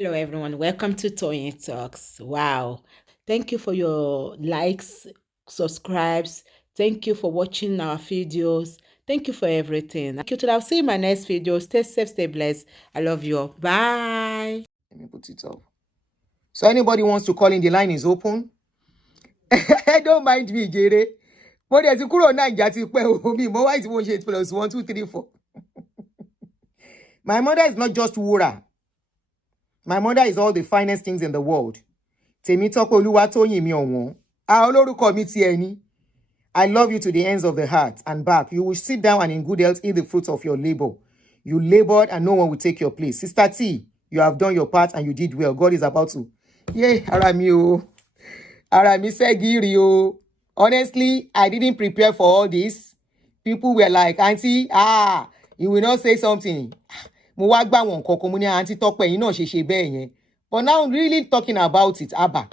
Hello, everyone. Welcome to Toyeen Talks. Wow. Thank you for your likes, subscribes. Thank you for watching our videos. Thank you for everything. Thank you. I'll see you in my next video. Stay safe, stay blessed. I love you all. Bye. Let me put it up. So anybody wants to call in, the line is open. Don't mind me, Jere. But there's a kúrò Naija ti pẹ́ o. Mi mo why it won't shade plus 1, 2, 3, 4. My mother is not just wúrà. My mother is all the finest things in the world. Temitope Oluwatoyin mi ọ̀wọ́n. Olórúkọ mi ti ẹni. I love you to the ends of the heart and back. You will sit down and in good health eat the fruits of your labor. You labored and no one will take your place. Sister T, you have done your part and you did well. God is about to. Yeah, ara mi o. Ara mi segiri o. Honestly, I didn't prepare for all this. People were like, Aunty, you will not say something. Mo wá gbà wọn kankan mo ní Aunty Tope yín náà ṣe bẹ́ẹ̀ yẹn. But now really talking about it, Abba.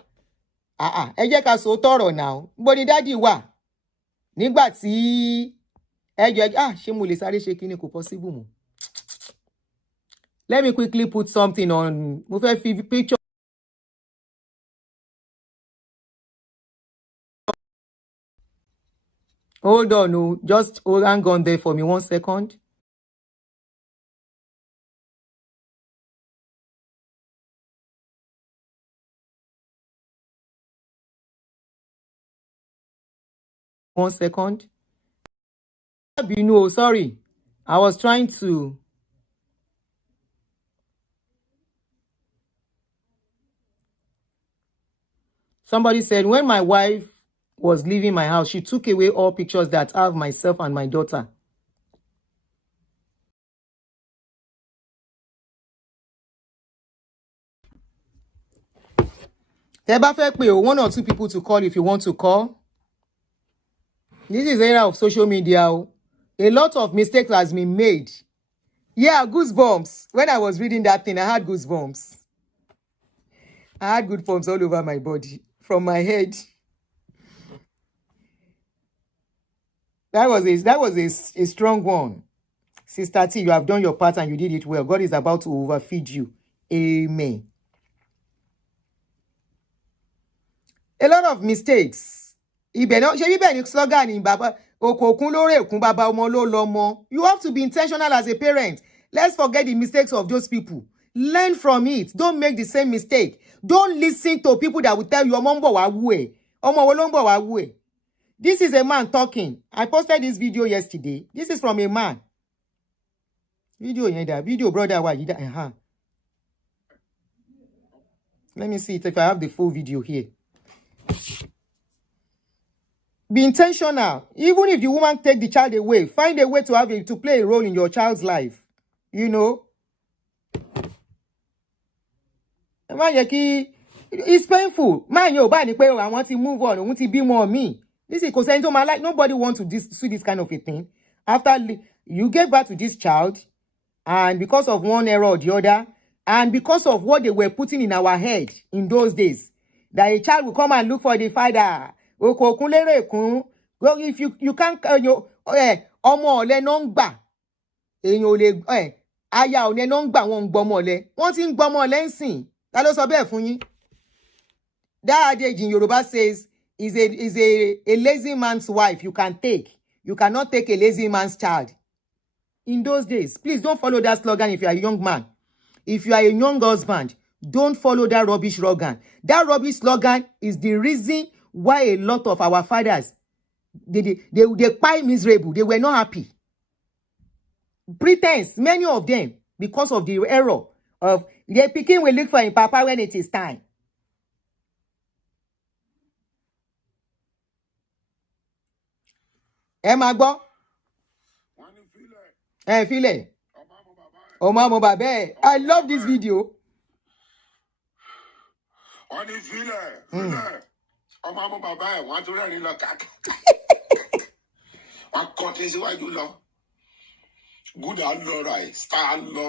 Ẹ jẹ́ ká sọ tọrọ now. Bo ni daddy wà. Nígbà tí ṣé mo lè sáré ṣe kíni kò possible mo. Let me quickly put something on. Mo fẹ́ fi picture. Hold on, no. Just hang on there for me 1 second. One second. No, sorry. I was trying to. Somebody said, when my wife was leaving my house, she took away all pictures that have myself and my daughter. Tẹ́ bá fẹ́ pé 1 or 2 people to call if you want to call. This is the era of social media. A lot of mistakes has been made. Yeah, goosebumps. When I was reading that thing, I had goosebumps. I had goosebumps all over my body, from my head. That was a strong one. Sister T, you have done your part and you did it well. God is about to overfeed you. Amen. A lot of mistakes. Slogan in Baba. You have to be intentional as a parent. Let's forget the mistakes of those people. Learn from it. Don't make the same mistake. Don't listen to people that will tell you, this is a man talking. I posted this video yesterday. This is from a man. Video brother. Let me see if I have the full video here. Be intentional. Even if the woman take the child away, find a way to play a role in your child's life. You know? It's painful. Man, I want to move on. I want to be more me. This is because nobody wants to see this kind of a thing. After you gave birth to this child, and because of one error or the other, and because of what they were putting in our head in those days, that a child will come and look for the father. If you can't, ọmọ ọ̀lẹ náà ń gbà. Èèyàn ò lè aya ọ̀lẹ náà ń gbà wọ́n ń gbọ́mọ ọ̀lẹ. Wọ́n ti ń gbọ́mọ ọ̀lẹ ń sìn. Ta ló sọ bẹ́ẹ̀ fún yín? That adage in Yoruba says is a lazy man's wife you can take. You cannot take a lazy man's child. In those days, please don't follow that slogan if you are a young man. If you are a young husband, don't follow that rubbish slogan. That rubbish slogan is the reason why a lot of our fathers, they quite miserable. They were not happy. Pretense, many of them, because of the error of their picking will look for a papa when it is time. Magbo. File. Ọmọ bàbá. I love this video. Ọmọ bàbá ẹ̀ wọ́n tún rẹ́rìn lọ káàkiri. Wọ́n kọ́ tí síwájú lọ. Good á lọ ra ẹ̀, star lọ.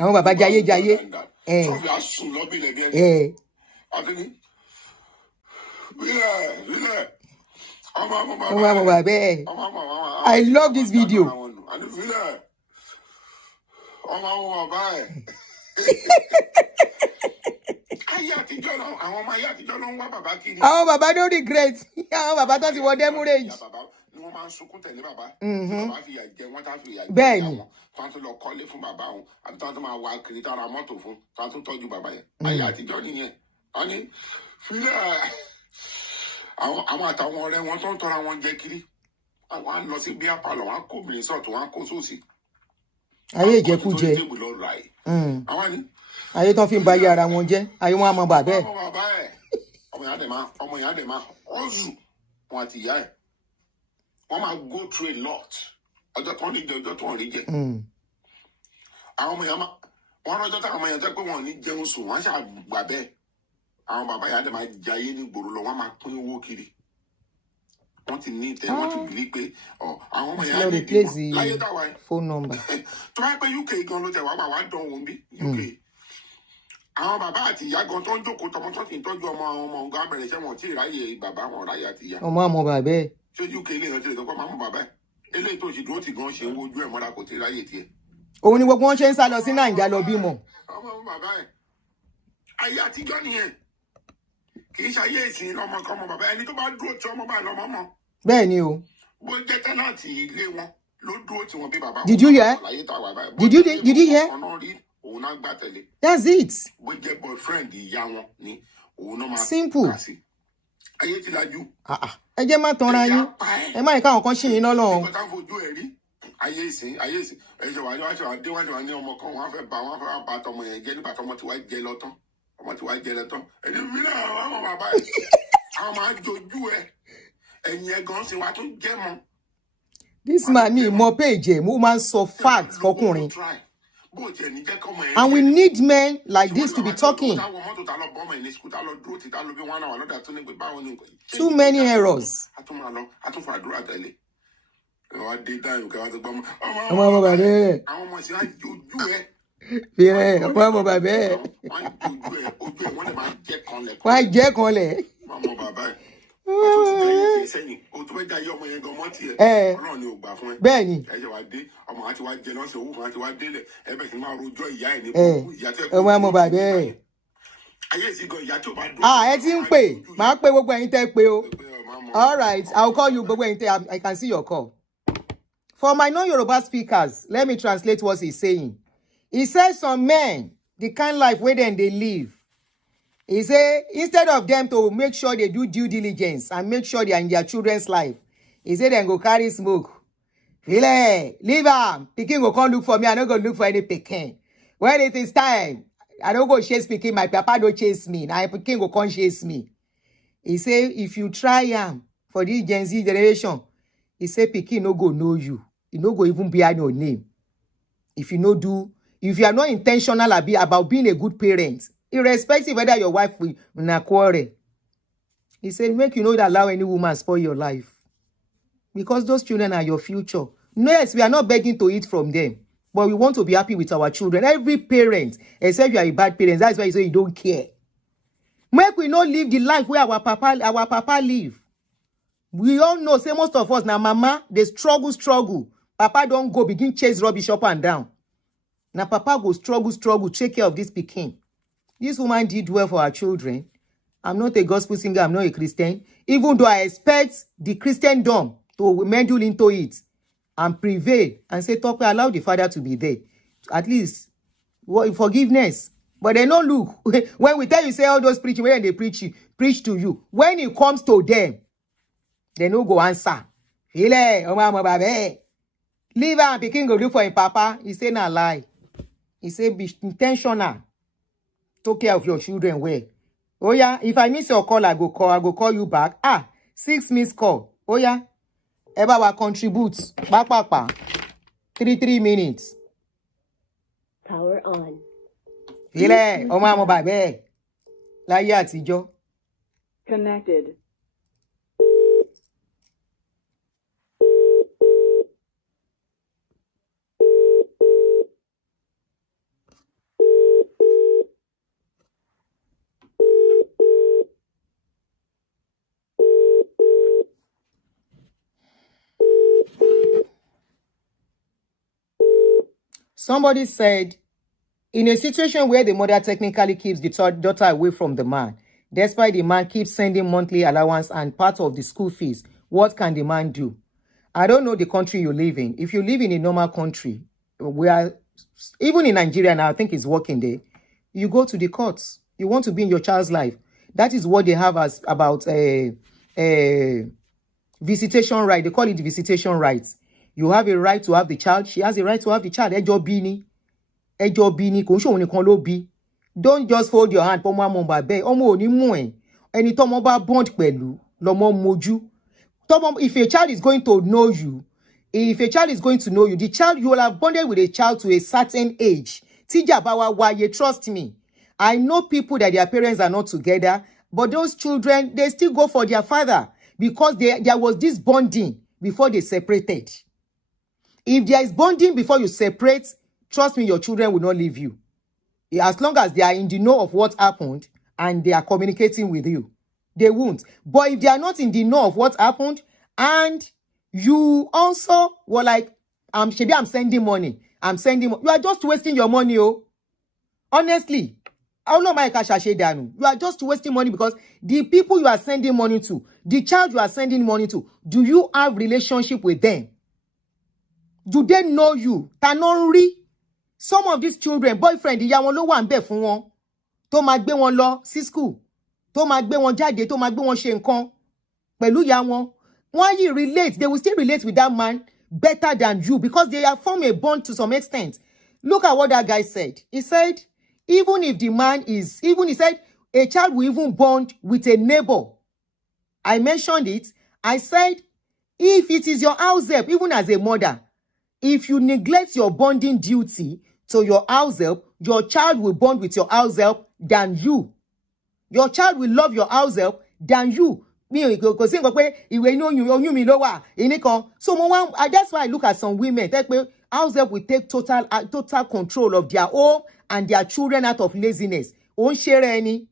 Àwọn bàbá jayé. Tọ́bi á sùn lọ́bìnrin bí ẹni. Adunni. Bílẹ̀. Ọmọ bàbá ẹ̀. I love this video. Ọmọ bàbá ẹ̀. Àwọn bàbá don't regret. Àwọn bàbá tó ti wọ demurrage. Bẹ́ẹ̀ni. Tán tún lọ kọ́lé fún bàbá wọn àbí tán tún máa wá kiri tán ra mọ́tò fún tán tún tọ́jú bàbá yẹn. Ayé àtijọ́ nìyẹn. Wọ́n ní fílẹ̀ àwọn àtàwọn ọ̀rẹ́ wọn tó ń tọ́ra wọn jẹ kiri. Àwọn á lọ sí bíá palọ̀, wọn á kó obìnrin sọ̀tún, wọn á kó sósì. Ayé ìjẹkújẹ. Ayé tán fi ń ba ayé ara wọn jẹ́. Ayé wọn á mọ bàbá ẹ̀. Ọmọ yẹn á dẹ̀ máa ọ̀zù wọn àti ìyá ẹ̀. Wọ́n máa go through a lot. Ọjọ́ tó ń rí jẹ, ọjọ́ tó ń rí jẹ. Àwọn ọmọ yẹn wọ́n rọ́jọ́ táwọn ọmọ yẹn jẹ́ pé wọ́n ò ní jẹun sùn, wọ́n á ṣàgbà bẹ́ẹ̀. Àwọn bàbá yẹn á dẹ̀ máa jayé ní gbòòrò lọ, wọ́n máa pín owó kiri. Wọ́n ti ní ìtẹ́, wọ́n ti bìlí pé àwọn ọmọ yẹn á ní ìdìbò láyé táwa yẹn. Phone number. Tó bá yẹ pé UK gan ló tẹ̀ wá wá dán òun bí UK. Àwọn bàbá àti ìyá gan tó ń jókòó tọmọ tó ti ń tọ́jú ọmọ ọ̀gá abẹ̀rẹ̀ iṣẹ́ wọn tí ìráyè bàbá wọn ráyè àti ìyá. Ọmọ àmọ bàbá ẹ̀. Ṣé UK ilé ìrántí rẹ̀ tó kọ́ máa mú bàbá ẹ̀? Eléyìí tó ṣì dúró tì gan ṣe ń wojú ẹ̀ mọ́ra kò tí ráyè tiẹ̀. Òun ni gbogbo wọn ṣe ń sá lọ sí Nàìjíríà lọ bímọ. Ọmọ bàbá ẹ̀. Ayé àtijọ́ nìyẹn. Kì í ṣayé ìsìn lọ́mọ kan ọmọ bàbá ẹni tó bá dúró tí ọmọ bá lọ́mọ mọ́. Bẹ́ẹ̀ ni o. Bó jẹ́ tẹ́nàtì ilé wọn ló dúró tí wọn bí bàbá wọn. Did you hear? Did you hear? Òun náà gbà tẹ̀lé. That's it. Bó jẹ́ boyfriend ìyá wọn ni òun náà máa simple. Ayé ti lajú. Ẹ jẹ́ má tanra yín. Ẹ má yẹ káwọn kan ṣì yín lọ́lọ́run. Ìgbà táwọn fojú ẹ̀ rí. Ayé ìsìn. Ẹ̀ṣẹ̀ wà ní ọmọ kan wọ́n fẹ́ bá tọmọ yẹn jẹ́ nígbà tọmọ tí wàá jẹ lọ́tán. Ọmọ tí wàá jẹ lọ́tán. Ẹni fi náà àwọn bàbá ẹ̀. Àwọn máa jojú ẹ̀. Ẹ̀yìn ẹ̀gàn sì wá tó jẹ́ mọ́. This man mi mọ page ẹ̀ mo máa ń sọ fact fọkùnrin. And we need men like this to be talking. Too many errors. Ọmọ bàbá ẹ̀. Fìrẹ̀ ọmọ bàbá ẹ̀. Wọ́n á jẹ́ kanlẹ̀. Bẹ́ẹ̀ni. Ọmọ bàbá ẹ̀. Ẹ ti ń pè. Màá pè gbogbo ẹ̀yin tẹ́ pé o. All right, I'll call you gbogbo ẹ̀yin tẹ́. I can see your call. For my non-Yoruba speakers, let me translate what he's saying. He says some men, the kind of life where then they live. He say instead of them to make sure they do due diligence and make sure they are in their children's life, he say then go carry smoke. Leave am. Pikin go come look for me. I don't go look for any pikin. When it is time, I don't go chase pikin. My papa don't chase me. Now pikin go come chase me. He say if you try am for this Gen Z generation, he say pikin no go know you. He no go even bear your name. If you are not intentional about being a good parent, irrespective whether your wife will not quarrel. He said, make you not allow any woman spoil your life. Because those children are your future. No, yes, we are not begging to eat from them. But we want to be happy with our children. Every parent, except you are a bad parent, that's why you say you don't care. Make we not live the life where our papa live. We all know, say most of us, now mama, they struggle. Papa don't go begin chase rubbish up and down. Now papa go struggle, take care of this pikin. This woman did well for her children. I'm not a gospel singer, I'm not a Christian. Even though I expect the Christendom to meddle into it and prevail and say, Tope, allow the father to be there. At least, forgiveness. But they don't look. When we tell you, say all those preaching, when they preach to you. When it comes to them, they no go answer. Leave her and pikin go look for him papa. He say na lie. He say be intentional. Take care of your children well. Oh yeah, if I miss your call, I go call you back. 6 missed call. Oh yeah. Eba wa contribute. Back. 3 minutes. Power on. Ile, ọmọ bàbá ẹ̀. Láyé àtijọ́. Connected. Somebody said In a situation where the mother technically keeps the daughter away from the man, despite the man keeps sending monthly allowance and part of the school fees, what can the man do? I don't know the country you live in. If you live in a normal country, where even in Nigeria now, I think it's working there, you go to the courts. You want to be in your child's life. That is what they have as about a visitation right. They call it visitation rights. You have a right to have the child. She has a right to have the child. Ẹjọ́ bí ni. Ẹjọ́ bí ni. Kò ń ṣòun nìkan ló bí. Don't just fold your hand. Pọ́nmọ́ àmọ́ bàbẹ́. Ọmọ ò ní mú ẹ̀. Ẹni tọ́mọ bá bond pẹ̀lú lọ́mọ mojú. If a child is going to know you, the child, you will have bonded with a child to a certain age. Tija bawa waye, trust me. I know people that their parents are not together, but those children, they still go for their father because there was this bonding before they separated. If there is bonding before you separate, trust me, your children will not leave you. As long as they are in the know of what happened and they are communicating with you, they won't. But if they are not in the know of what happened and you also were like, I'm sending money. You are just wasting your money, oh. Honestly, I don't know my cash. You are just wasting money because the people you are sending money to, the child you are sending money to, do you have relationship with them? Do they know you? Tanonri. Some of these children, boyfriend, ìyá wọn ló wà ńbẹ̀ fún wọn. Tó máa gbé wọn lọ sí school. Tó máa gbé wọn jáde, tó máa gbé wọn ṣe nǹkan pẹ̀lú ìyá wọn. Why you relate? They will still relate with that man better than you because they have formed a bond to some extent. Look at what that guy said. He said, he said, a child will even bond with a neighbor. I mentioned it. I said, if it is your house help, even as a mother, if you neglect your bonding duty to your house help, your child will bond with your house help than you. Your child will love your house help than you. So that's why I look at some women. House help will take total control of their home and their children out of laziness. Won't share any,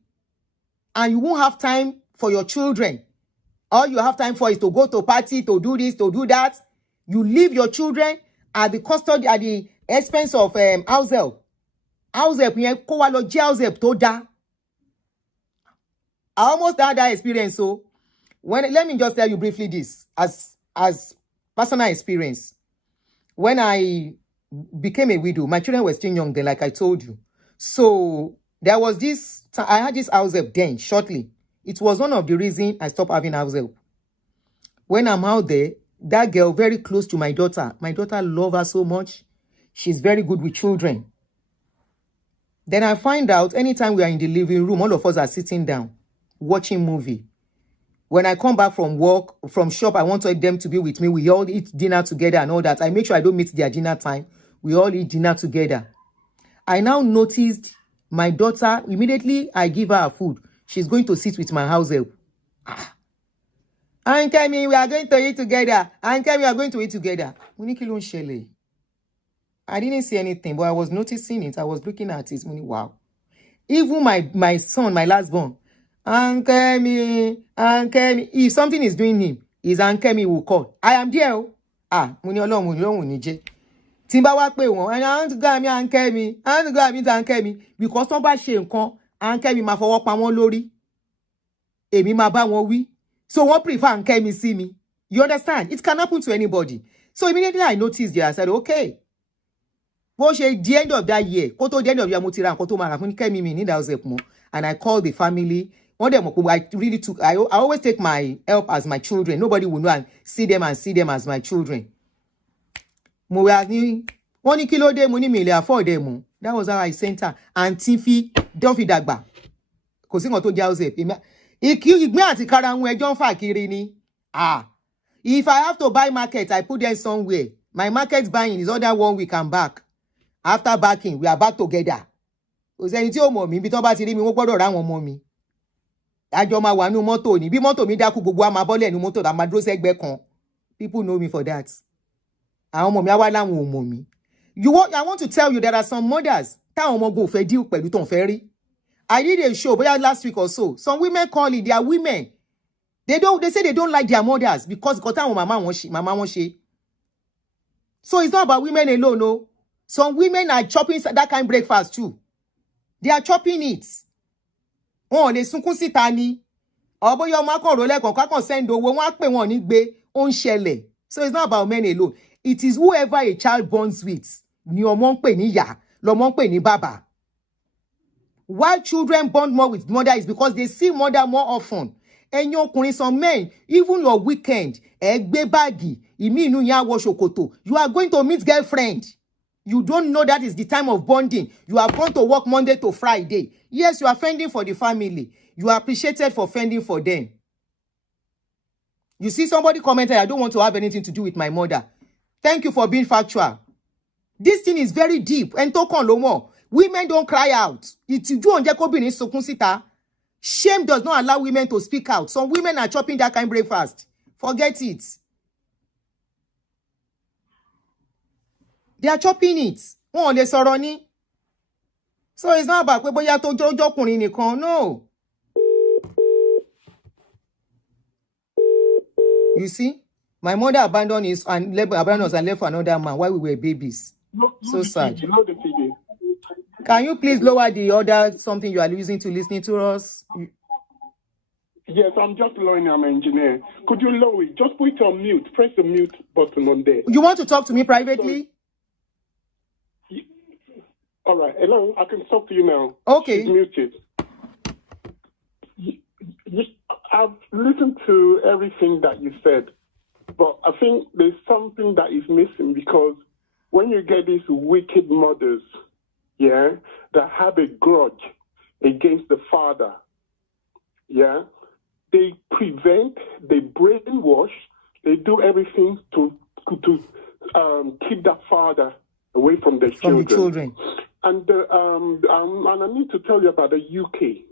and you won't have time for your children. All you have time for is to go to party, to do this, to do that. You leave your children at the custody, at the expense of house help. House help, house help to da. I almost had that experience. So let me just tell you briefly this as personal experience. When I became a widow, my children were still young then, like I told you. So there was this, I had this house help then shortly. It was one of the reasons I stopped having house help. When I'm out there, that girl very close to my daughter loves her so much. She's very good with children. Then I find out anytime we are in the living room, all of us are sitting down, watching movie. When I come back from work, from shop, I want them to be with me. We all eat dinner together and all that. I make sure I don't miss their dinner time. We all eat dinner together. I now noticed my daughter, immediately I give her food. She's going to sit with my house help. Aunty, we are going to eat together. Aunty, we are going to eat together. I didn't see anything, but I was noticing it. I was looking at it. Wow. Even my son, my last born, Aunty, if something is doing him, his Aunty will call. I am there. Timba wa pe won, I want to go me Aunty me. I want to go meet Aunty me because ton ba ṣe nǹkan, Aunty mi ma fọwọ́ pa wọ́n lórí. Èmi ma bá wọn wí. So one prefer Aunty me see me. You understand? It can happen to anybody. So immediately I noticed there, I said, okay. The end of that year, the end of year, need house help more. And I called the family. One of them, I really took. I always take my help as my children. Nobody will know and see them as my children. That was how I sent her. And Tiffy, don't feed that back. Because he got to house help. If I have to buy market, I put them somewhere. My market buying is other 1 week and back. After backing, we are back together. People know me for that. I want to tell you there are some mothers. I did a show last week or so. Some women call it, they are women. They say they don't like their mothers because mama won't she. So it's not about women alone, no. Some women are chopping that kind of breakfast too. They are chopping it. Oh, they sunkún síta ni. Ọbọ yo ma kon ro le kon ka kon send owó wọ́n á pè wọ́n ní gbé ó ń ṣẹlẹ̀. So it's not about men alone. It is whoever a child borns with. Ni ọmọ ń pè ní ìyá, lọmọ ń pè ní bàbá. Why children bond more with mother is because they see mother more often. And ọkùnrin, some men, even your weekend, gbé báàgì, ìmí inú yín á wọ ṣòkòtò. You are going to meet girlfriend. You don't know that is the time of bonding. You are going to work Monday to Friday. Yes, you are fending for the family. You are appreciated for fending for them. You see somebody commented, I don't want to have anything to do with my mother. Thank you for being factual. This thing is very deep. And tokan lomo. Women don't cry out. Ìtìjú ò ń jẹ́ kóbìnrin sunkún síta. Shame does not allow women to speak out. Some women are chopping that kind of breakfast. Forget it. They are chopping it. Wọ́n lè sọ̀rọ̀ ni. So it's not about pé bóyá tó jọ́kùnrin nìkan. No. You see, my mother abandoned us and left for another man while we were babies. So sad. Can you please lower the other something you are using to listening to us? Yes, I'm just lowering. I'm an engineer. Could you lower it? Just put it on mute. Press the mute button on there. You want to talk to me privately? All right. Hello, I can talk to you now. Okay. She's muted. I've listened to everything that you said, but I think there's something that is missing because when you get these wicked mothers, yeah, that have a grudge against the father, yeah, they prevent, they brainwash, they do everything to keep that father away from their children. The children. And I need to tell you about the UK.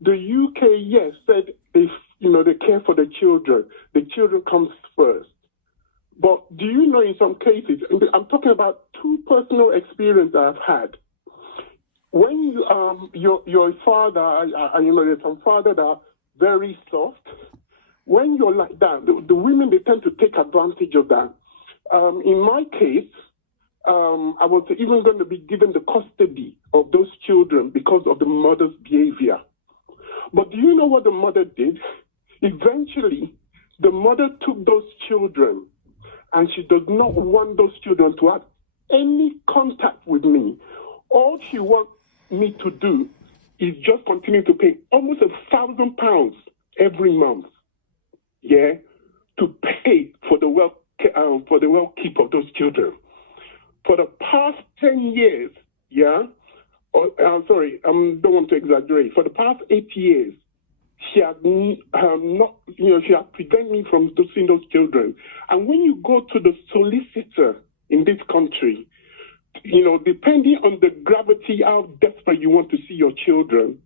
The UK, yes, said they care for the children. The children comes first. But do you know in some cases, I'm talking about two personal experiences I've had. When your father, there's some father that are very soft. When you're like that, the women, they tend to take advantage of that. In my case, I was even going to be given the custody of those children because of the mother's behavior. But do you know what the mother did? Eventually, the mother took those children, and she does not want those children to have any contact with me. All she wants me to do is just continue to pay almost £1,000 every month, yeah, to pay for the well-keep of those children. For the past 10 years, yeah, I'm sorry, I don't want to exaggerate. For the past 8 years, she has she has prevented me from seeing those children. And when you go to the solicitor in this country, depending on the gravity, how desperate you want to see your children,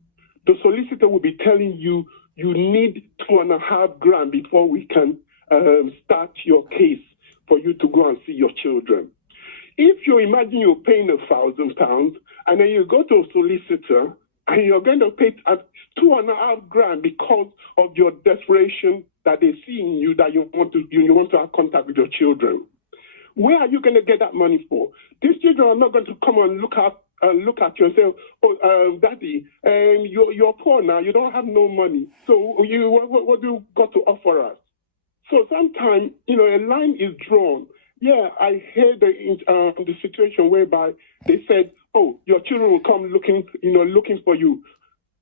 the solicitor will be telling you you need $2.5 grand before we can start your case for you to go and see your children. If you imagine you're paying £1,000 and then you go to a solicitor and you're going to pay $2.5 grand because of your desperation that they see in you, that you want to have contact with your children, where are you going to get that money for? These children are not going to come and look at you and say, "Oh, Daddy, you're poor now. You don't have no money. So what do you got to offer us?" So sometimes a line is drawn. Yeah, I heard the situation whereby they said, "Oh, your children will come looking for you."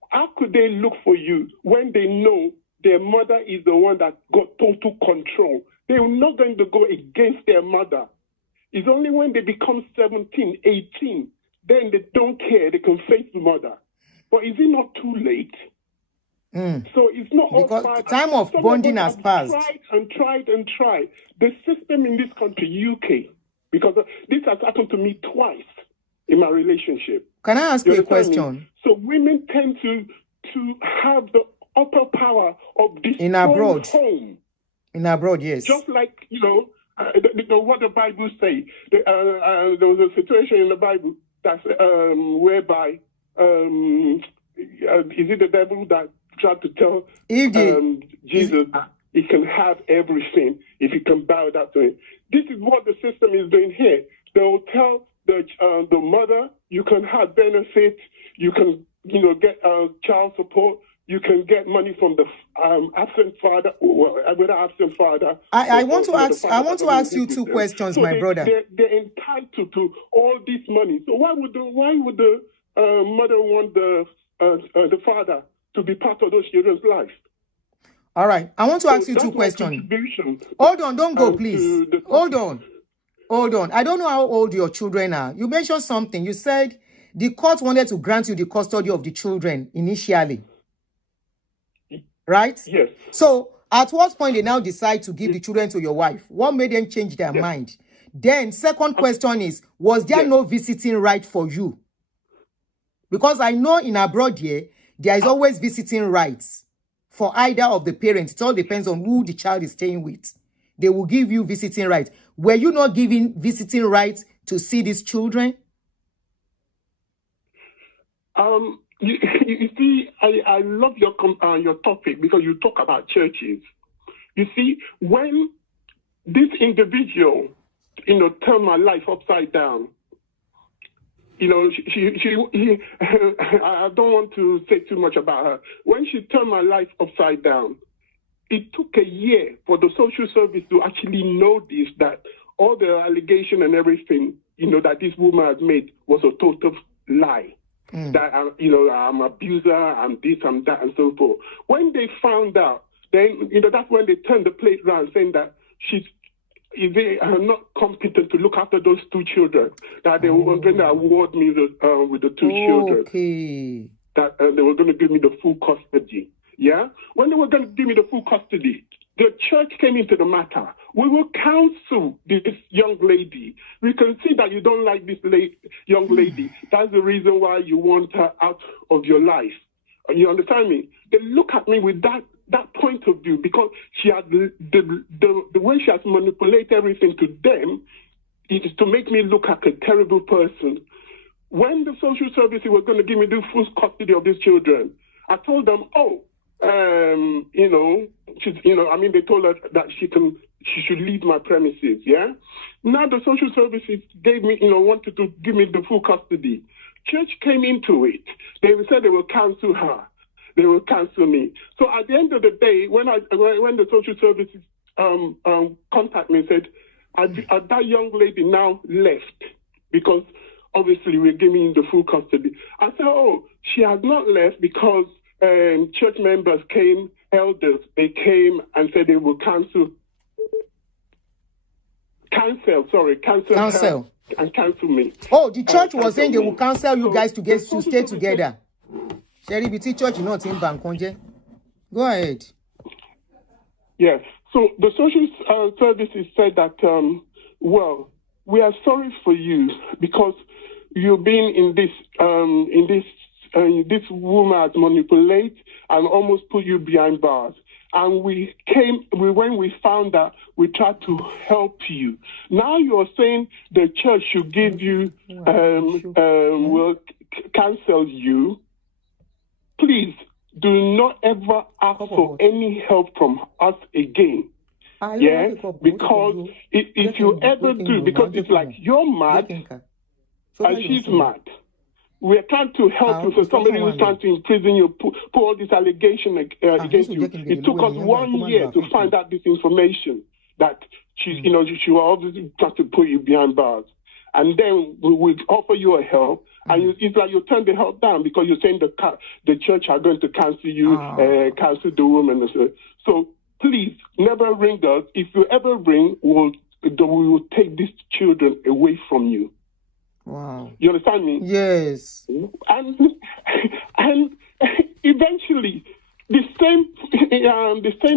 How could they look for you when they know their mother is the one that got total control? They're not going to go against their mother. It's only when they become 17, 18, then they don't care. They can face the mother. But is it not too late? So it's not because the time of bonding has passed. Tried. The system in this country, UK, because this has happened to me twice in my relationship. Can I ask you a question? So women tend to have the upper power of this home. In abroad, yes. Just like, what the Bible say. There was a situation in the Bible that's whereby, is it the devil that tried to tell Jesus that he can have everything if he can bow down to him? This is what the system is doing here. They will tell the mother, you can have benefits, you can, get child support, you can get money from the absent father, whether absent father. I want to the ask. father I want to doesn't ask you live with two them. questions, So my brother. they're entitled to all this money. So why would the mother want the father to be part of those children's life? All right. I want to ask you that's two my questions. contribution. Hold on. Don't go, please. To the Hold on. Hold on. I don't know how old your children are. You mentioned something. You said the court wanted to grant you the custody of the children initially. Right? Yes. So at what point they now decide to give the children to your wife? What made them change their mind? Then second question is, was there no visiting right for you? Because I know in abroad here, there is always visiting rights for either of the parents. It all depends on who the child is staying with. They will give you visiting rights. Were you not given visiting rights to see these children? You see, I love your topic because you talk about churches. You see, when this individual, turned my life upside down, I don't want to say too much about her. When she turned my life upside down, it took a year for the social service to actually notice that all the allegation and everything, that this woman has made was a total lie. That, I'm abuser, I'm this, I'm that, and so forth. When they found out, then, that's when they turned the plate around saying that they are not competent to look after those two children, that they were going to award me with the two children. That they were going to give me the full custody. Yeah? When they were going to give me the full custody, the church came into the matter. We will counsel this young lady. We can see that you don't like this young lady. That's the reason why you want her out of your life. You understand me? They look at me with that point of view because she has the way she has manipulated everything to them is to make me look like a terrible person. When the social services were going to give me the full custody of these children, I told them, they told her that she should leave my premises, yeah? Now the social services gave me, wanted to give me the full custody. Church came into it. They said they will cancel her. They will cancel me. So at the end of the day, when the social services contact me and said, that young lady now left because obviously we're giving the full custody. I said, she has not left because church members came, elders, they came and said they will cancel her and cancel me. Oh, the church was saying they will cancel you guys to stay together. Sherry, BT church is not in Bankonje. Go ahead. Yes. So the social services said that, we are sorry for you because you've been in this woman has manipulate and almost put you behind bars. And when we found that, we tried to help you. Now you're saying the church should give you, will cancel you. Please do not ever ask for any help from us again. Yeah, because if you ever do, because it's like you're mad and she's mad. We're trying to help you for somebody who's trying to imprison you, put all this allegation against you. It took us 1 year to find out this information that she was obviously trying to put you behind bars. And then we will offer you a help. And it's like you turn the help down because you're saying the church are going to cancel you, cancel the woman. So please never ring us. If you ever ring, we will take these children away from you. Wow. You understand me? Yes. And eventually, the same.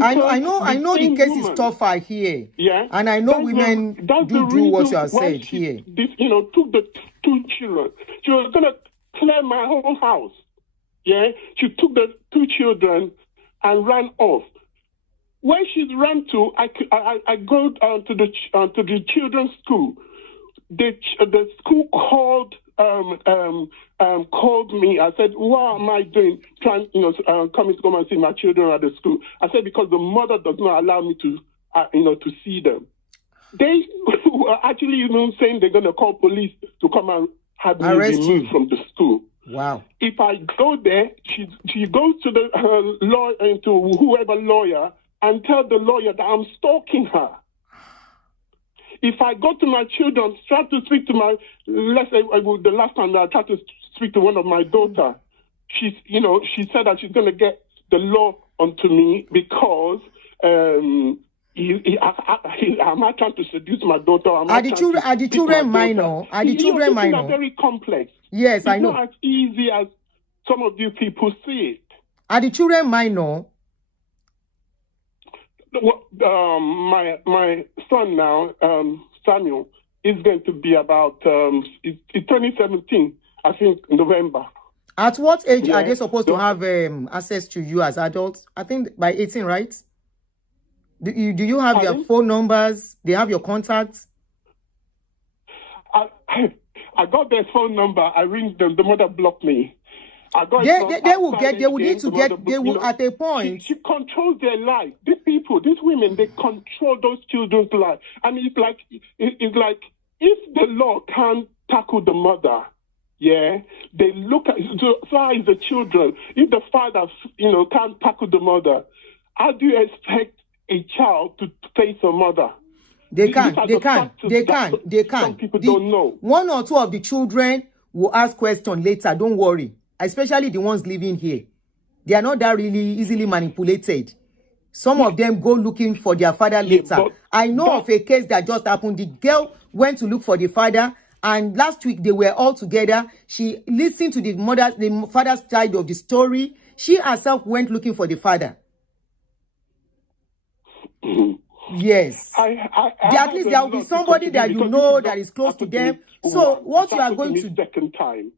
I know the case is tougher here. Yeah. And I know women do what you have said here. Took the two children. She was gonna clear my whole house. Yeah. She took the two children and ran off. When she ran to, I go to the children's school. The school called me. I said, "What am I doing? Coming to come and see my children at the school." I said, "Because the mother does not allow me to see them." They were actually even saying they're going to call police to come and have me Arrest you. removed from the school. Wow. If I go there, she goes to the lawyer, to whoever lawyer, and tell the lawyer that I'm stalking her. If I go to my children, try to speak to my, let's say the last time that I tried to speak to one of my daughter, she said that she's going to get the law onto me because am I trying to seduce my daughter? Are the children minor? Are the children minor? Things are very complex. Yes, I know. It's not as easy as some of you people see it. Are the children minor? My son now, Samuel, is going to be about, it's 2017, I think, November. At what age are they supposed to have access to you as adults? I think by 18, right? Do you have their phone numbers? They have your contacts? I got their phone number. I ring them. The mother blocked me. They will need to get, they will at a point. She controls their life. These people, these women, they control those children's life. And it's like if the law can't tackle the mother, they look at, so is the children. If the father, can't tackle the mother, how do you expect a child to face a mother? They can. Some people don't know. One or two of the children will ask questions later. Don't worry. Especially the ones living here. They are not that really easily manipulated. Some of them go looking for their father later. I know of a case that just happened. The girl went to look for the father, and last week they were all together. She listened to the father's side of the story. She herself went looking for the father. Yes. At least there will be somebody that you know that is close to them. So what you are going to... Second time.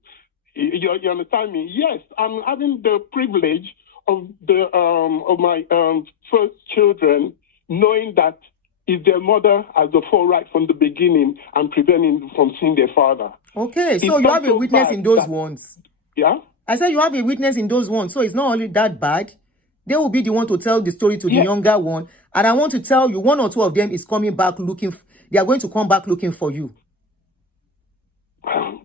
You understand me? Yes, I'm having the privilege of my first children knowing that if their mother has the full right from the beginning and preventing them from seeing their father. Okay, so you have a witness in those ones. Yeah? I said you have a witness in those ones, so it's not only that bad. They will be the one to tell the story to the younger one. And I want to tell you, one or two of them is coming back looking, they are going to come back looking for you.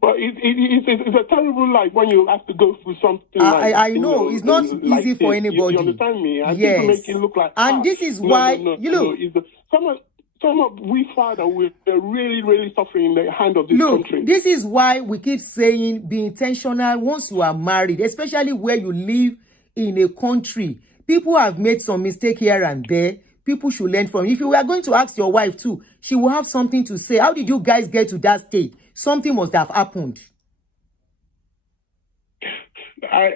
But it's a terrible life when you have to go through something I know. It's not easy for anybody. You understand me? And yes. people make it look like... And this is why, some of we fathers, we're really, really suffering in the hand of this country. This is why we keep saying be intentional once you are married, especially where you live in a country. People have made some mistake here and there. People should learn from. If you were going to ask your wife too, she will have something to say. How did you guys get to that state? Something must have happened. Sorry,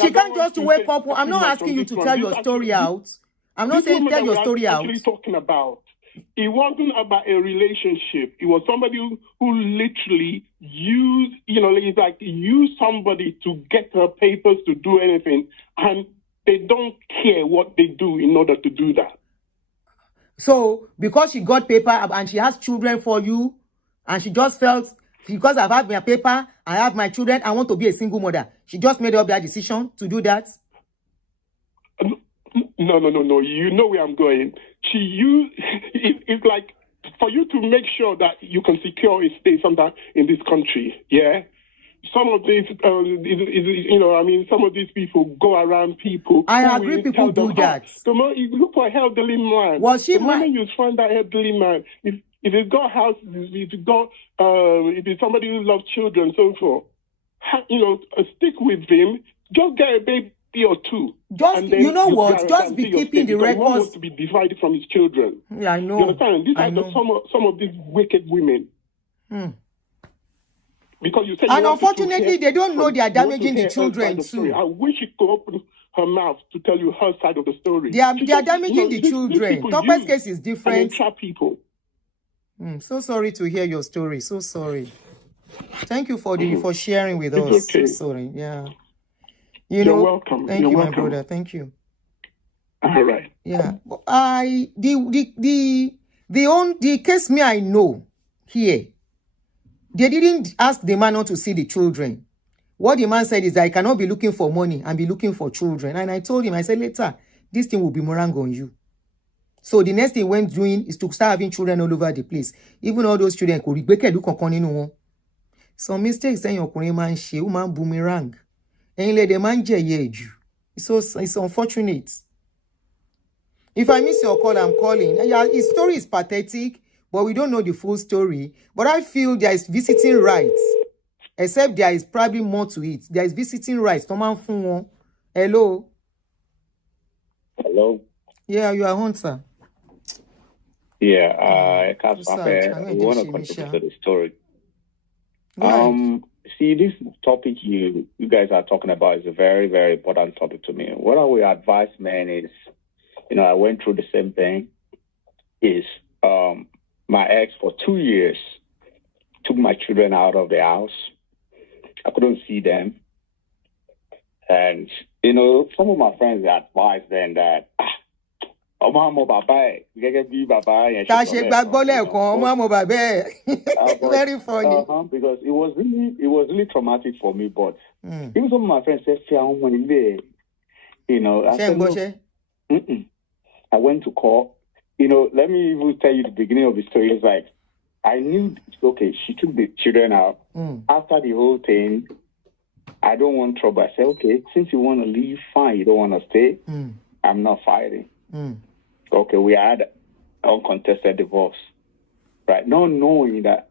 she can't just wake up. I'm not asking you to tell your story out. I'm not saying tell your story out. Talking about, it wasn't about a relationship. It was somebody who literally used, it's like use somebody to get her papers to do anything, and they don't care what they do in order to do that. So because she got paper and she has children for you, and she just felt, because I've had my paper, I have my children, I want to be a single mother. She just made up that decision to do that? No. You know where I'm going. It's like, for you to make sure that you can secure a stay sometime in this country, some of these, some of these people go around people. I agree people do that. The moment you look for a elderly man, the moment you find that elderly man, if he's got house, if it's somebody who loves children, so forth, stick with him. Just get a baby or two. Just, you know what? Just be keeping the records. He wants to be divided from his children. Yeah, I know. You understand? These are some of these wicked women. Because you said, and unfortunately, they don't know they are damaging the children too. I wish she could open her mouth to tell you her side of the story. They are damaging the children. Tope's case is different. Trap people. So sorry to hear your story. So sorry. Thank you for sharing with us. Okay. So sorry. Yeah. You're welcome. Thank you, my brother. Thank you. All right. Yeah. The case me I know here. They didn't ask the man not to see the children. What the man said is that I cannot be looking for money and be looking for children. And I told him, I said, later, this thing will be morang on you. So the next thing he went doing is to start having children all over the place. Even all those children could be some mistakes then ọkùnrin máa ń ṣe, ó máa ń boomerang. Ẹ̀yin lẹ dẹ̀ máa ń jẹ̀yẹ jù. It's unfortunate. If I miss your call, I'm calling. Yeah, his story is pathetic, but we don't know the full story. But I feel there is visiting rights. Except there is probably more to it. There is visiting rights. Hello? Hello? Yeah, you are Hunter. Yeah, we want to contribute to the story. See, this topic you guys are talking about is a very, very important topic to me. What I would advise men is, I went through the same thing, is my ex for 2 years took my children out of the house. I couldn't see them. And, some of my friends advised them that, very funny. Because it was really traumatic for me, but even some of my friends said, I said, no. I went to court. Let me even tell you the beginning of the story. It's like, I knew, okay, she took the children out. After the whole thing, I don't want trouble. I said, okay, since you want to leave, fine. You don't want to stay. I'm not fighting. Okay, we had uncontested divorce. Right? Not knowing that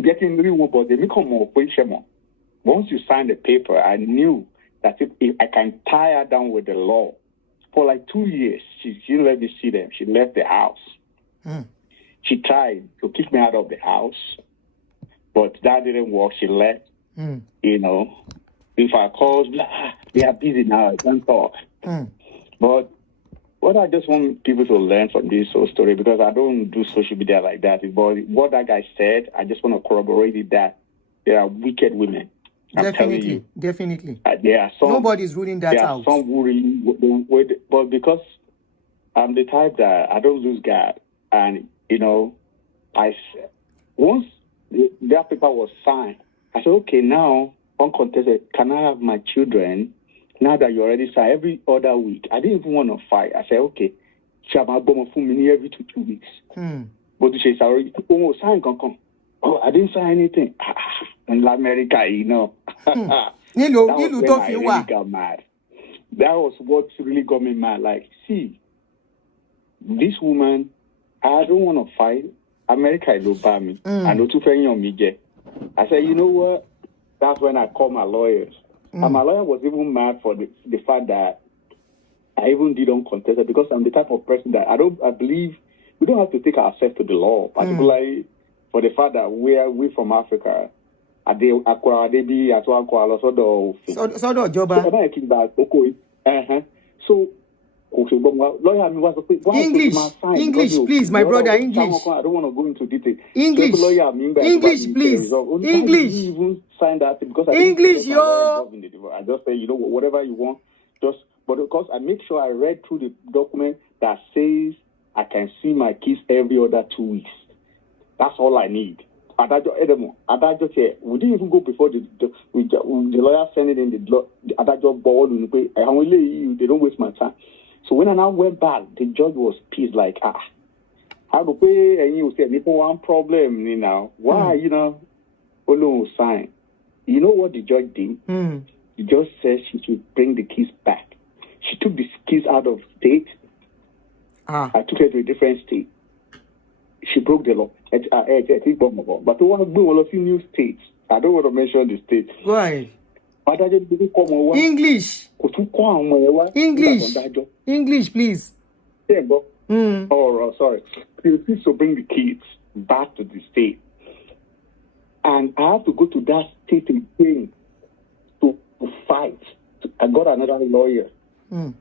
getting real, but they become more. Once you sign the paper, I knew that if I can tie her down with the law. For like 2 years, she didn't let me see them. She left the house. She tried to kick me out of the house, but that didn't work. She left. If I called, they are busy now. I can't talk. But what I just want people to learn from this whole story, because I don't do social media like that, but what that guy said, I just want to corroborate it that there are wicked women. I'm telling you. Definitely. There are some. Nobody's ruling that out. There are some who really, but because I'm the type that I don't lose guard, and once that paper was signed, I said, okay, now uncontested, can I have my children? Now that you already signed every other week, I didn't even want to fight. I said, okay, Chama Bomo for me every 2 weeks. But she said, oh, sign come. Oh, I didn't sign anything. In America, That was when I really got mad. That was what really got me mad. Like, see, this woman, I don't want to fight. America is over me. I know too many on me. I said, you know what? That's when I called my lawyers. And my lawyer was even mad for the fact that I even did uncontested, because I'm the type of person that I believe we don't have to take ourselves to the law, particularly for the fact that we from Africa. So English, please, my brother, English. I don't want to go into detail. English, please. English. Even sign that because English, yo. I just say, whatever you want, but because I make sure I read through the document that says I can see my kids every other 2 weeks. That's all I need. We didn't even go before the lawyer sent it in the ball. They don't waste my time. So when I now went back, the judge was pissed, like, how to pay, and you said, one problem, why, sign. You know what the judge did? The judge said she should bring the kids back. She took the kids out of state. I took her to a different state. She broke the law. But we want to bring all of you new states. I don't want to mention the states. Why? English. English, please. Yeah, but oh, sorry. Please to bring the kids back to the state. And I have to go to that state again to fight. I got another lawyer. I'm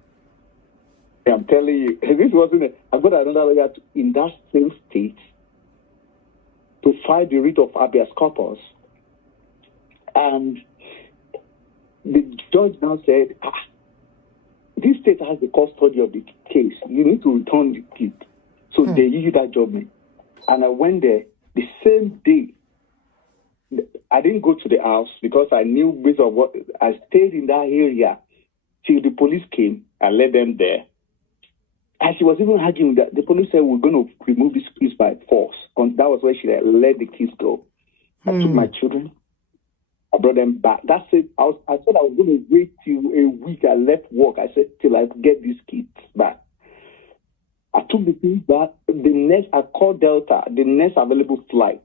telling you, this wasn't it. I got another lawyer in that same state to fight the writ of habeas corpus. And the judge now said, this state has the custody of the case. You need to return the kid. So they issued that judgment. And I went there the same day. I didn't go to the house because I knew based on what I stayed in that area till the police came. I led them there. And she was even arguing that the police said we're going to remove these kids by force. And that was where she let the kids go. I took my children. I brought them back. That's it. I said I was going to wait till a week. I left work. I said till I get these kids back. I took the kids back. I called Delta, the next available flight.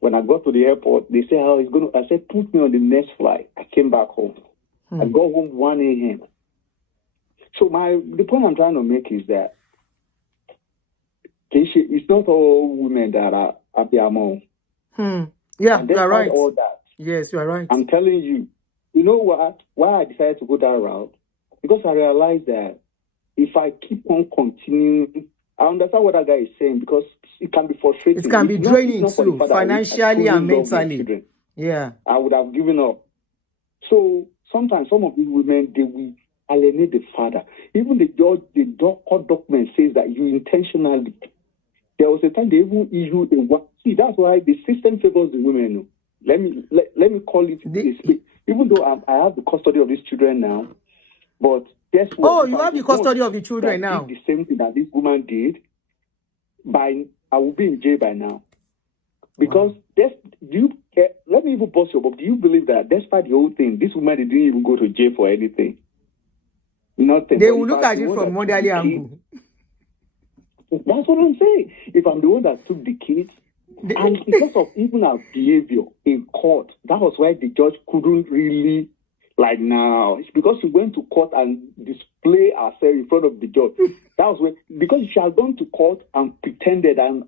When I got to the airport, they said, "Oh, it's going to." I said, "Put me on the next flight." I came back home. I got home 1 a.m. So the point I'm trying to make is that it's not all women that are abiamo. Yeah, you are right. All that. Yes, you are right. I'm telling you. You know what? Why I decided to go that route? Because I realized that if I keep on continuing, I understand what that guy is saying because it can be frustrating. It can be draining too, financially and mentally. Yeah. I would have given up. So sometimes some of these women, they will alienate the father. Even the court document says that you intentionally. There was a time they even issued a. See, that's why the system favors the women. Let me call it this. Even though I have the custody of these children now, but guess what? Oh, you have the custody of the children now. The same thing that this woman did. I will be in jail by now. Because let me even pause you, but do you believe that despite the whole thing, this woman didn't even go to jail for anything? Nothing. They will look at it from motherly angle. That's what I'm saying. If I'm the one that took the kids, and because of even our behavior in court, that was why the judge couldn't really, now. It's because she went to court and display herself in front of the judge. That was when, because she had gone to court and pretended and,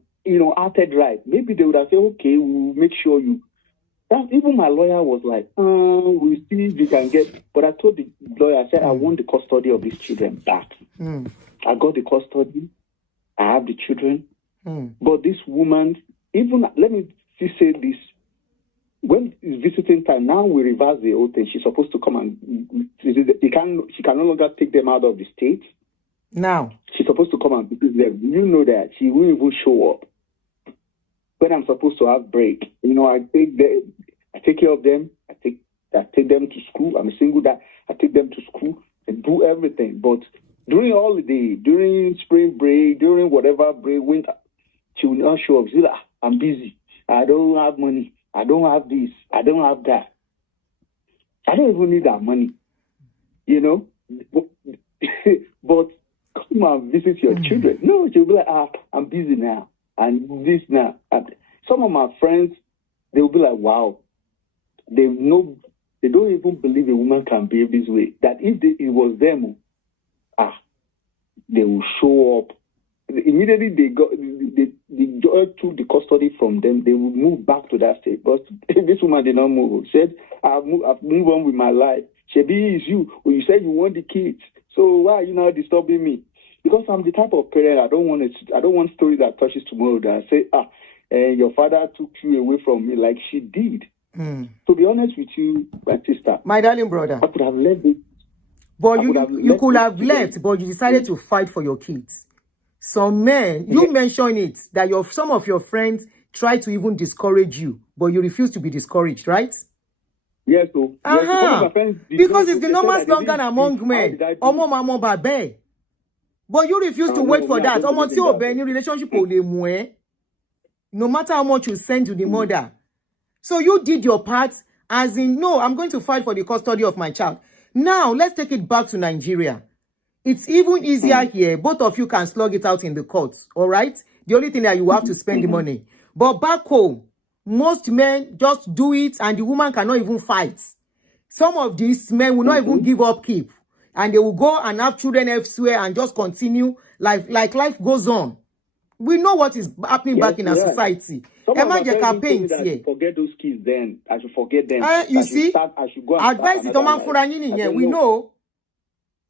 acted right, maybe they would have said, okay, we'll make sure you. That even my lawyer was like, we'll see if you can get. But I told the lawyer, I said, I want the custody of these children back. I got the custody. I have the children. But this woman, even, let me say this, when it's visiting time, now we reverse the whole thing. She's supposed to come and, she can no longer take them out of the state. Now. She's supposed to come and visit them. You know that she won't even show up. When I'm supposed to have break, I take care of them. I take them to school. I'm a single dad. I take them to school and do everything. But during holiday, during spring break, during whatever break, winter, she will not show up. She's like, I'm busy. I don't have money. I don't have this. I don't have that. I don't even need that money. But come and visit your children. No, she'll be like, I'm busy now. And this now. And some of my friends, they'll be like, wow. They don't even believe a woman can behave this way. That if it was them, they will show up. Immediately the judge took the custody from them, they will move back to that state. But this woman did not move. She said, I've moved on with my life. Shebi, is you. Well, you said you want the kids. So why are you now disturbing me? Because I'm the type of parent, I don't want story that touches tomorrow that say, your father took you away from me like she did. To be honest with you, my sister. My darling brother. I could have left it. But you could have left, but you decided to fight for your kids. Some men, you mentioned it, that some of your friends try to even discourage you, but you refuse to be discouraged, right? Yes, so. Because it's the normal slogan among men. Omo mama babe. But you refuse to wait for that. Omo ti obe ni relationship o le mu e. No matter how much you send to the mother. So you did your part, as in, no, I'm going to fight for the custody of my child. Now, let's take it back to Nigeria. It's even easier here. Both of you can slug it out in the courts, all right? The only thing that you have to spend the money. But back home, most men just do it and the woman cannot even fight. Some of these men will not even give up keep. And they will go and have children elsewhere and just continue like life goes on. We know what is happening back in our society. Emma Jeka paints here. Forget those kids then. I should forget them. You see? I should go advice is we know.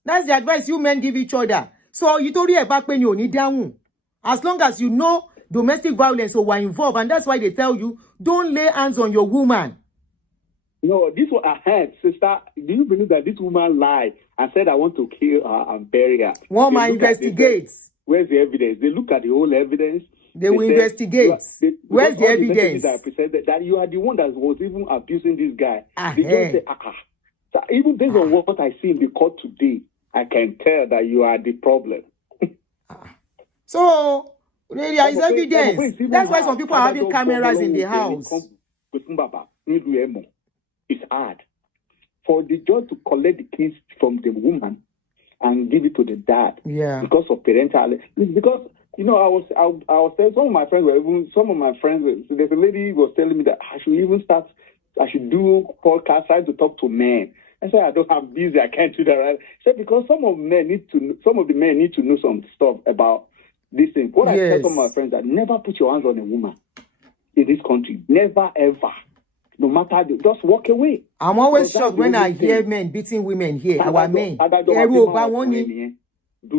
That's the advice you men give each other. So you told you back when you need down. As long as you know domestic violence or were involved, and that's why they tell you don't lay hands on your woman. No, this one I heard, sister. Do you believe that this woman lied and said I want to kill her and bury her? Woman investigates. Where's the evidence? They look at the whole evidence. They will investigate. Where's the evidence? That I presented, that you are the one that was even abusing this guy. They just say, So even based on what I see in the court today, I can tell that you are the problem. So there is evidence. That's why some people are having cameras in the house. It's hard for the judge to collect the keys from the woman and give it to the dad. Yeah. Because of parental. Because I was telling some of my friends there's a lady who was telling me that I should do podcast, trying to talk to men. I said, I'm busy, I can't do that, right? I said, because some of the men need to know some stuff about this thing. What I tell some of my friends that never put your hands on a woman in this country. Never, ever. No matter, just walk away. I'm always shocked when I hear men beating women here, our men. Do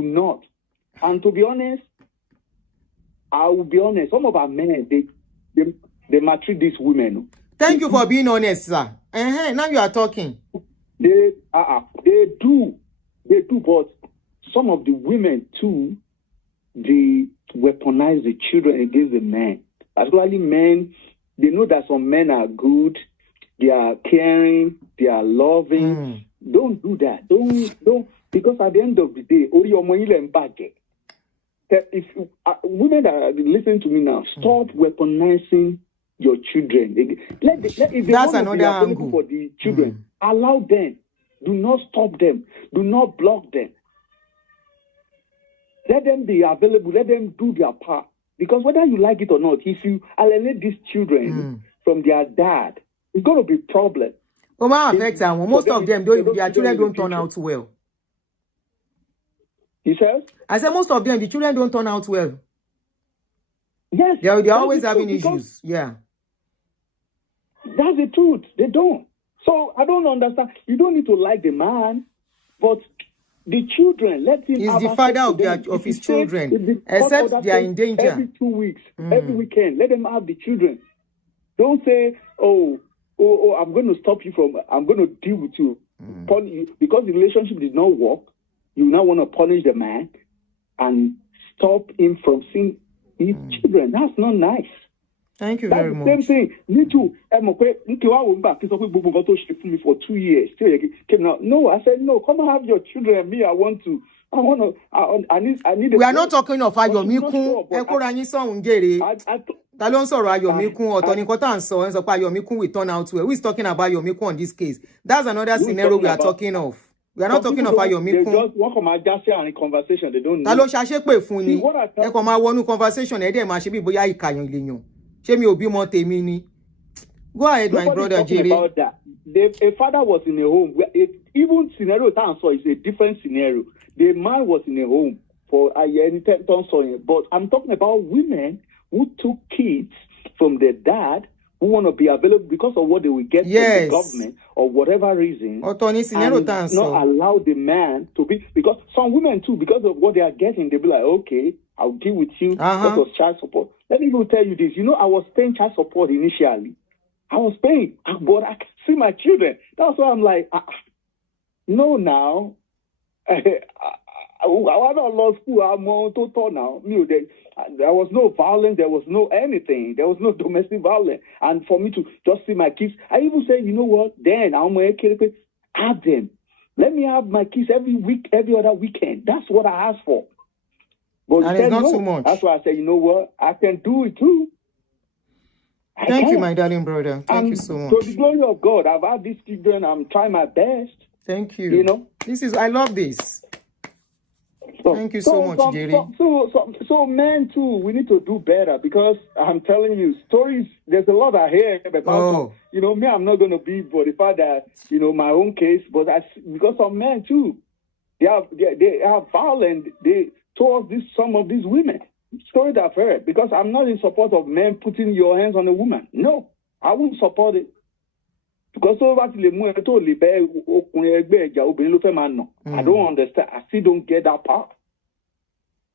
not. And to be honest, I will be honest, some of our men, they maltreat these women. Thank you for being honest, sir. Now you are talking. They do, but some of the women too, they weaponize the children against the men. Particularly men, they know that some men are good, they are caring, they are loving. Don't do that. Don't, because at the end of the day, if women that are listening to me now, stop weaponizing your children. If that's another angle for the children. Allow them. Do not stop them. Do not block them. Let them be available. Let them do their part. Because whether you like it or not, if you alienate these children from their dad, it's going to be a problem. Most of them, their children don't turn out well. He says? I said most of them, the children don't turn out well. Yes. They're always having issues. Yeah. That's the truth. They don't. So I don't understand. You don't need to like the man, but the children, let him. He's the father of his children, except they are in danger. Every 2 weeks, every weekend, let them have the children. Don't say, oh, I'm going to stop you I'm going to deal with you. Because the relationship did not work, you now want to punish the man and stop him from seeing his children. That's not nice. Thank you very much. Same thing. Me too. For 2 years. No, I said no. Come and have your children. Me, I need. We are not talking of Ayomikun. Talon sọ̀rọ̀ Ayomikun ọ̀tọ̀ ni nǹkan tá ń sọ. Sọ pé Ayomikun will turn out well. Who is talking about Ayomikun on this case? That's another scenario we are talking of. We are not talking of Ayomikun. They just walk on my in conversation. They don't know. Talon ṣàṣepè fún ni. Ẹ kàn máa wọnú conversation ẹ dẹ̀ máa ṣe bí bóyá ìkàyàn lèèyàn. Ṣé mi ò bímọ tèmi ni? Go ahead, my brother Jerry. About that. A father was in a home. Even scenario is a different scenario. The man was in a home for a year, but I'm talking about women who took kids from their dad who want to be available because of what they will get from the government or whatever reason. And not allow the man to be, because some women too, because of what they are getting, they'll be like, okay, I'll deal with you because of child support. Let me even tell you this. I was paying child support initially. I was paying, but I can see my children. That's why I'm like, no, now. I was not law school. I'm on total now. There was no violence. There was no anything. There was no domestic violence. And for me to just see my kids, I even said, you know what? Then I'm going to have them. Let me have my kids every week, every other weekend. That's what I asked for. But and it's not too much. That's why I said, you know what? I can do it too. Thank you, my darling brother. Thank you so much. To the glory of God, I've had these children. I'm trying my best. Thank you. I love this. Thank you so much, Jerry. So men too, we need to do better, because I'm telling you, stories, there's a lot I hear about. Me, I'm not going to be for the fact that, my own case, but because some men too, they are violent towards some of these women. Stories I've heard, because I'm not in support of men putting your hands on a woman. No, I won't support it. Because I don't understand. I still don't get that part.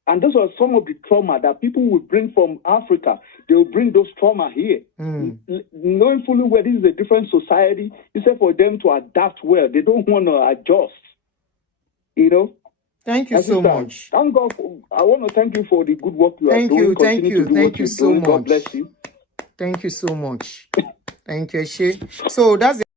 And those are some of the trauma that people will bring from Africa. They will bring those trauma here. Knowing fully well this is a different society, instead for them to adapt well, they don't want to adjust. Thank you so much. Thank God. I want to thank you for the good work you are doing. Thank you so much. God bless you. Thank you so much. Thank you. So that's